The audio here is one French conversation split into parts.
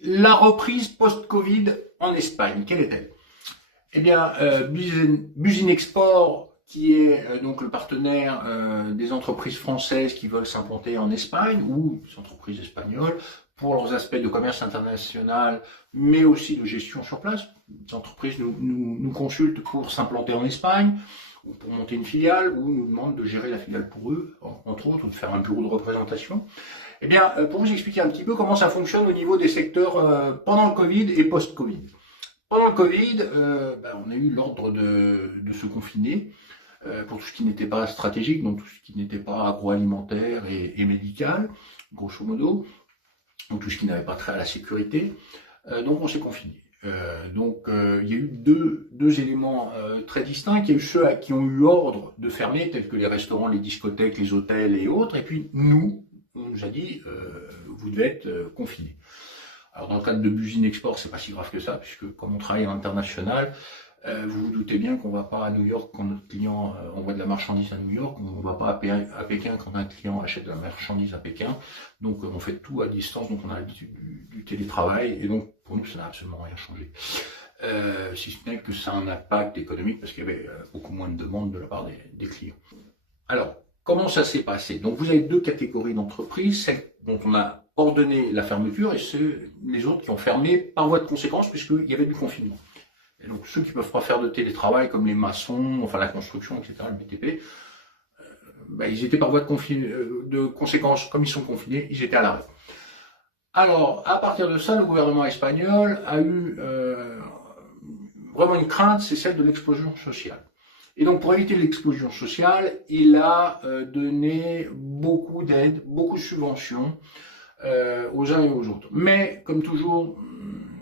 La reprise post-Covid en Espagne, quelle est-elle? Eh bien, Businexport, qui est donc le partenaire des entreprises françaises qui veulent s'implanter en Espagne, ou des entreprises espagnoles, pour leurs aspects de commerce international, mais aussi de gestion sur place. Les entreprises nous consultent pour s'implanter en Espagne, ou pour monter une filiale, ou nous demandent de gérer la filiale pour eux, entre autres, ou de faire un bureau de représentation. Eh bien, pour vous expliquer un petit peu comment ça fonctionne au niveau des secteurs pendant le Covid et post-Covid. Pendant le Covid, on a eu l'ordre de se confiner pour tout ce qui n'était pas stratégique, donc tout ce qui n'était pas agroalimentaire et médical, grosso modo, donc tout ce qui n'avait pas trait à la sécurité. Donc on s'est confiné. Il y a eu deux éléments très distincts. Il y a eu ceux qui ont eu ordre de fermer, tels que les restaurants, les discothèques, les hôtels et autres. Et puis nous, on nous a dit, vous devez être confinés. Alors dans le cadre de Businexport, c'est pas si grave que ça, puisque comme on travaille à l'international, vous vous doutez bien qu'on va pas à New York quand notre client envoie de la marchandise à New York, on va pas à Pékin quand un client achète de la marchandise à Pékin. Donc on fait tout à distance, donc on a l'habitude du télétravail, et donc pour nous ça n'a absolument rien changé. Si ce n'est que ça a un impact économique, parce qu'il y avait beaucoup moins de demandes de la part des clients. Alors, comment ça s'est passé? Donc vous avez deux catégories d'entreprises, celles dont on a ordonné la fermeture et les autres qui ont fermé par voie de conséquence puisqu'il y avait du confinement. Et donc ceux qui ne peuvent pas faire de télétravail comme les maçons, enfin la construction, etc., le BTP, ils étaient par voie de conséquence, comme ils sont confinés, ils étaient à l'arrêt. Alors, à partir de ça, le gouvernement espagnol a eu vraiment une crainte, c'est celle de l'explosion sociale. Et donc, pour éviter l'explosion sociale, il a donné beaucoup d'aides, beaucoup de subventions aux uns et aux autres. Mais, comme toujours,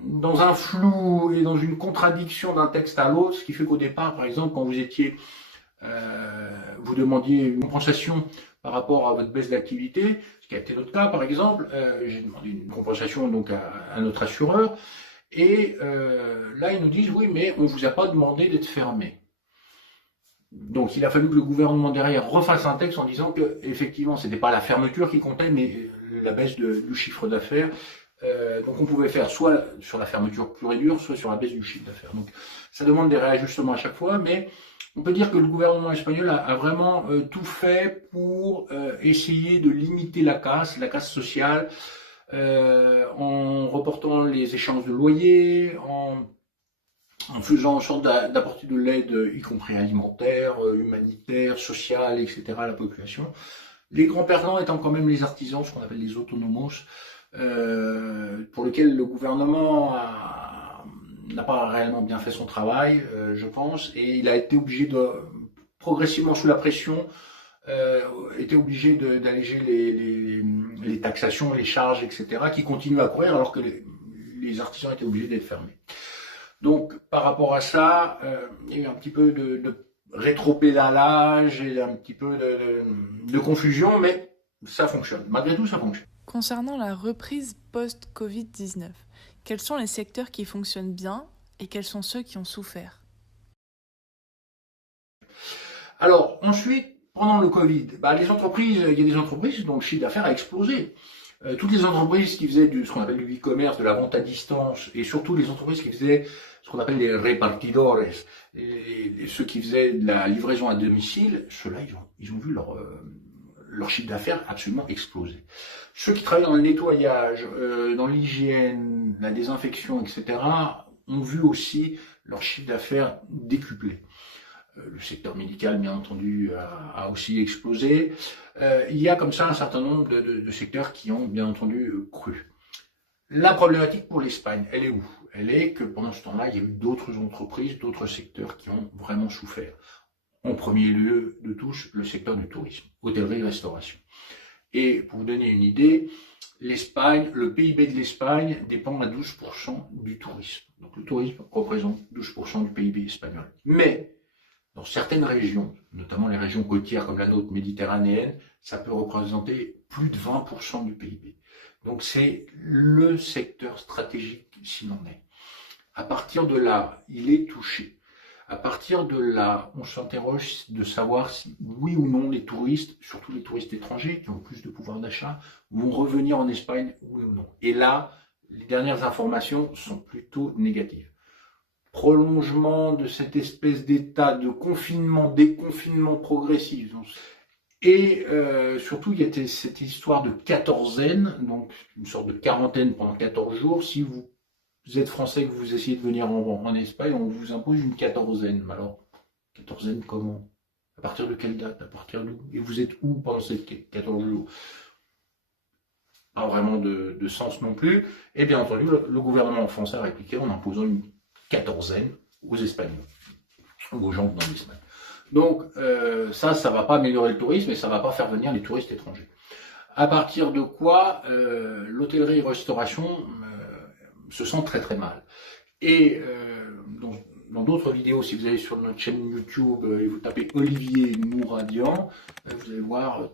dans un flou et dans une contradiction d'un texte à l'autre, ce qui fait qu'au départ, par exemple, quand vous demandiez une compensation par rapport à votre baisse d'activité, ce qui a été notre cas, par exemple, j'ai demandé une compensation donc à notre assureur, et là, ils nous disent, oui, mais on ne vous a pas demandé d'être fermé. Donc il a fallu que le gouvernement derrière refasse un texte en disant que effectivement c'était pas la fermeture qui comptait mais la baisse du chiffre d'affaires. Donc on pouvait faire soit sur la fermeture pure et dure, soit sur la baisse du chiffre d'affaires. Donc ça demande des réajustements à chaque fois, mais on peut dire que le gouvernement espagnol a vraiment tout fait pour essayer de limiter la casse sociale, en reportant les échéances de loyer, en faisant en sorte d'apporter de l'aide, y compris alimentaire, humanitaire, sociale, etc. à la population. Les grands perdants étant quand même les artisans, ce qu'on appelle les autonomos, pour lesquels le gouvernement n'a pas réellement bien fait son travail, je pense, et il a été obligé de, progressivement sous la pression, était obligé d'alléger les taxations, les charges, etc., qui continuent à courir alors que les artisans étaient obligés d'être fermés. Donc, par rapport à ça, il y a eu un petit peu de rétropédalage et un petit peu de confusion, mais ça fonctionne. Malgré tout, ça fonctionne. Concernant la reprise post-Covid-19, quels sont les secteurs qui fonctionnent bien et quels sont ceux qui ont souffert? Alors, ensuite, pendant le Covid, les entreprises, il y a des entreprises dont le chiffre d'affaires a explosé. Toutes les entreprises qui faisaient ce qu'on appelle du e-commerce, de la vente à distance, et surtout les entreprises qui faisaient ce qu'on appelle les repartidores, et ceux qui faisaient de la livraison à domicile, ceux-là, ils ont vu leur chiffre d'affaires absolument exploser. Ceux qui travaillent dans le nettoyage, dans l'hygiène, la désinfection, etc., ont vu aussi leur chiffre d'affaires décuplé. Le secteur médical, bien entendu, a aussi explosé. Il y a comme ça un certain nombre de secteurs qui ont, bien entendu, cru. La problématique pour l'Espagne, elle est où? Elle est que pendant ce temps-là, il y a eu d'autres entreprises, d'autres secteurs qui ont vraiment souffert. En premier lieu de tous, le secteur du tourisme, hôtellerie, restauration. Et pour vous donner une idée, l'Espagne, le PIB de l'Espagne dépend à 12% du tourisme. Donc le tourisme représente 12% du PIB espagnol. Mais dans certaines régions, notamment les régions côtières comme la nôtre méditerranéenne, ça peut représenter plus de 20% du PIB. Donc c'est le secteur stratégique s'il en est. À partir de là, il est touché. À partir de là, on s'interroge de savoir si oui ou non les touristes, surtout les touristes étrangers qui ont plus de pouvoir d'achat, vont revenir en Espagne, oui ou non. Et là, les dernières informations sont plutôt négatives. Prolongement de cette espèce d'état de confinement, déconfinement progressif. Et surtout, il y a cette histoire de quatorzaine, donc une sorte de quarantaine pendant 14 jours. Si vous êtes français et que vous essayez de venir en Espagne, on vous impose une quatorzaine. Alors, quatorzaine comment? À partir de quelle date? À partir d'où? Et vous êtes où pendant ces 14 jours? Pas vraiment de sens non plus. Et bien entendu, le gouvernement français a répliqué en imposant une quatorzaine aux Espagnols, aux gens dans l'Espagne. Donc ça ne va pas améliorer le tourisme et ça ne va pas faire venir les touristes étrangers. À partir de quoi l'hôtellerie-restauration se sent très très mal. Et dans d'autres vidéos, si vous allez sur notre chaîne YouTube et vous tapez Olivier Mouradian, vous allez voir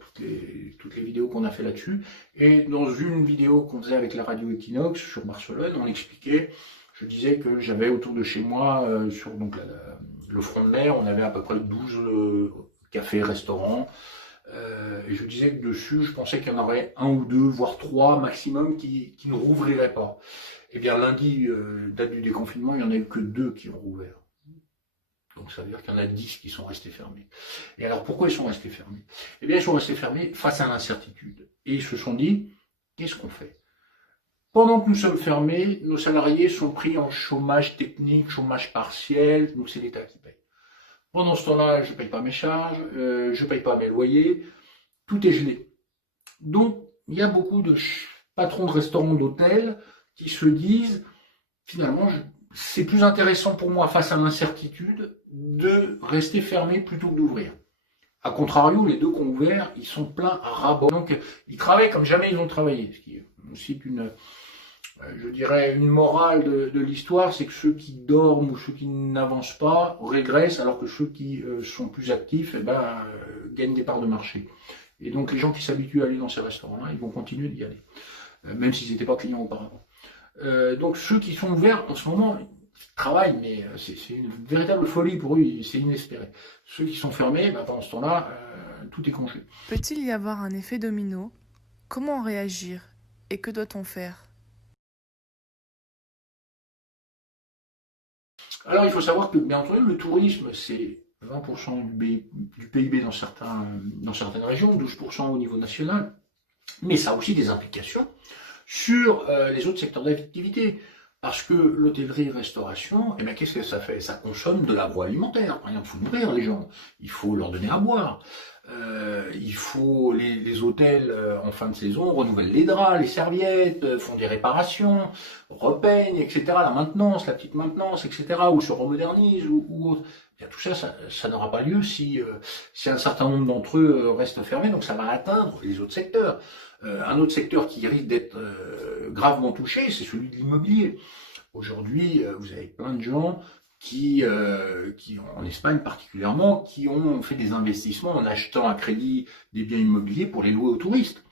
toutes les vidéos qu'on a fait là-dessus. Et dans une vidéo qu'on faisait avec la radio Equinox sur Barcelone, on expliquait, je disais que j'avais autour de chez moi, sur donc, le front de mer, on avait à peu près 12 cafés, restaurants. Et je disais que dessus, je pensais qu'il y en aurait 1 ou 2, voire 3 maximum qui ne rouvriraient pas. Eh bien, lundi, date du déconfinement, il n'y en a eu que 2 qui ont rouvert. Donc, ça veut dire qu'il y en a 10 qui sont restés fermés. Et alors, pourquoi ils sont restés fermés? Eh bien, ils sont restés fermés face à l'incertitude. Et ils se sont dit, qu'est-ce qu'on fait? Pendant que nous sommes fermés, nos salariés sont pris en chômage technique, chômage partiel, donc c'est l'État qui paye. Pendant ce temps-là, je ne paye pas mes charges, je ne paye pas mes loyers, tout est gelé. Donc, il y a beaucoup de patrons de restaurants, d'hôtels qui se disent, finalement, c'est plus intéressant pour moi, face à l'incertitude, de rester fermé plutôt que d'ouvrir. A contrario, les 2 qui ont ouvert, ils sont pleins à ras-bord. Donc, ils travaillent comme jamais ils ont travaillé. Ce qui est aussi je dirais, une morale de l'histoire, c'est que ceux qui dorment ou ceux qui n'avancent pas régressent, alors que ceux qui sont plus actifs gagnent des parts de marché. Et donc les gens qui s'habituent à aller dans ces restaurants-là, ils vont continuer d'y aller, même s'ils n'étaient pas clients auparavant. Donc ceux qui sont ouverts en ce moment, ils travaillent, mais c'est une véritable folie pour eux, c'est inespéré. Ceux qui sont fermés, pendant ce temps-là, tout est congelé. Peut-il y avoir un effet domino? Comment réagir? Et que doit-on faire? Alors, il faut savoir que, bien entendu, le tourisme, c'est 20% du PIB dans certaines régions, 12% au niveau national, mais ça a aussi des implications sur les autres secteurs d'activité. Parce que l'hôtellerie-restauration, qu'est-ce que ça fait? Ça consomme de l'agroalimentaire. Par exemple, il faut nourrir les gens, il faut leur donner à boire. Il faut les hôtels en fin de saison renouvellent les draps, les serviettes, font des réparations, repeignent, etc. La maintenance, la petite maintenance, etc. Ou se remodernisent ou autre. Bien, tout ça, ça n'aura pas lieu si un certain nombre d'entre eux restent fermés. Donc ça va atteindre les autres secteurs. Un autre secteur qui risque d'être gravement touché, c'est celui de l'immobilier. Aujourd'hui, vous avez plein de gens qui, en Espagne particulièrement, qui ont fait des investissements en achetant à crédit des biens immobiliers pour les louer aux touristes.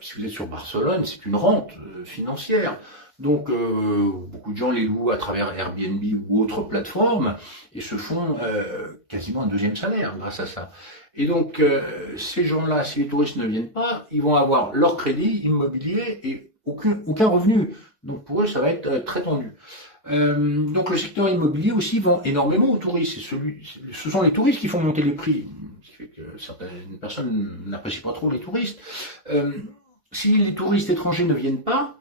Si vous êtes sur Barcelone, c'est une rente financière. Donc, beaucoup de gens les louent à travers Airbnb ou autres plateformes et se font quasiment un 2e salaire grâce à ça. Et donc, ces gens-là, si les touristes ne viennent pas, ils vont avoir leur crédit immobilier et aucun revenu. Donc, pour eux, ça va être très tendu. Donc, le secteur immobilier aussi vend énormément aux touristes. Ce sont les touristes qui font monter les prix. Ce qui fait que certaines personnes n'apprécient pas trop les touristes. Si les touristes étrangers ne viennent pas,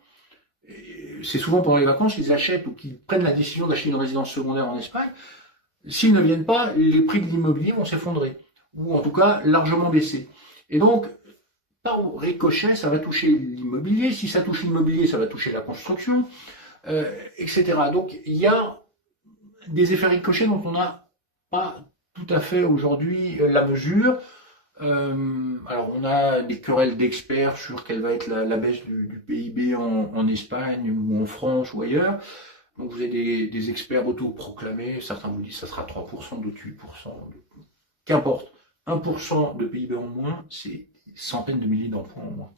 c'est souvent pendant les vacances qu'ils achètent ou qu'ils prennent la décision d'acheter une résidence secondaire en Espagne. S'ils ne viennent pas, les prix de l'immobilier vont s'effondrer, ou en tout cas largement baisser. Et donc, par ricochet, ça va toucher l'immobilier. Si ça touche l'immobilier, ça va toucher la construction, etc. Donc, il y a des effets ricochets dont on n'a pas tout à fait aujourd'hui la mesure. Alors, on a des querelles d'experts sur quelle va être la baisse du PIB en Espagne ou en France ou ailleurs. Donc, vous avez des experts autoproclamés. Certains vous disent que ça sera 3%, d'autres 8%. Qu'importe. 1% de PIB en moins, c'est centaines de milliers d'emplois en moins.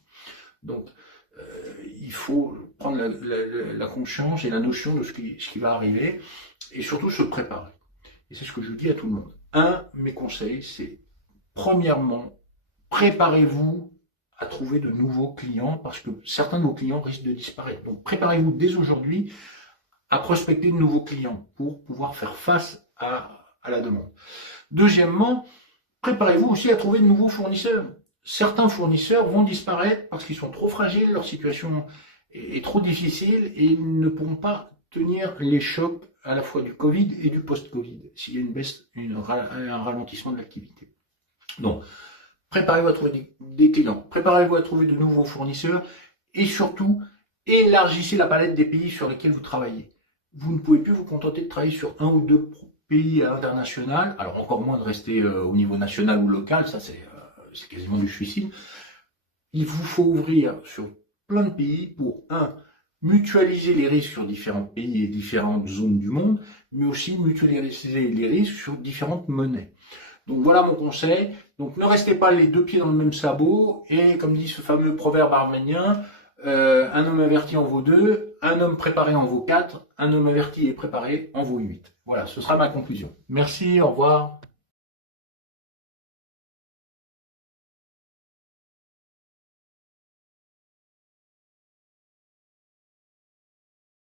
Donc, il faut prendre la conscience et la notion de ce qui va arriver et surtout se préparer. Et c'est ce que je dis à tout le monde. Mes conseils, c'est premièrement, préparez-vous à trouver de nouveaux clients parce que certains de vos clients risquent de disparaître. Donc préparez-vous dès aujourd'hui à prospecter de nouveaux clients pour pouvoir faire face à la demande. Deuxièmement, préparez-vous aussi à trouver de nouveaux fournisseurs. Certains fournisseurs vont disparaître parce qu'ils sont trop fragiles, leur situation est trop difficile et ils ne pourront pas tenir les chocs à la fois du Covid et du post-Covid, s'il y a une baisse, un ralentissement de l'activité. Donc, préparez-vous à trouver des clients, préparez-vous à trouver de nouveaux fournisseurs et surtout, élargissez la palette des pays sur lesquels vous travaillez. Vous ne pouvez plus vous contenter de travailler sur un ou deux pays international, alors encore moins de rester au niveau national ou local, ça c'est quasiment du suicide. Il vous faut ouvrir sur plein de pays pour, mutualiser les risques sur différents pays et différentes zones du monde, mais aussi mutualiser les risques sur différentes monnaies. Donc voilà mon conseil. Donc ne restez pas les deux pieds dans le même sabot, et comme dit ce fameux proverbe arménien, un homme averti en vaut 2, un homme préparé en vaut 4, un homme averti et préparé en vaut 8. Voilà, ce sera ma conclusion. Merci, au revoir.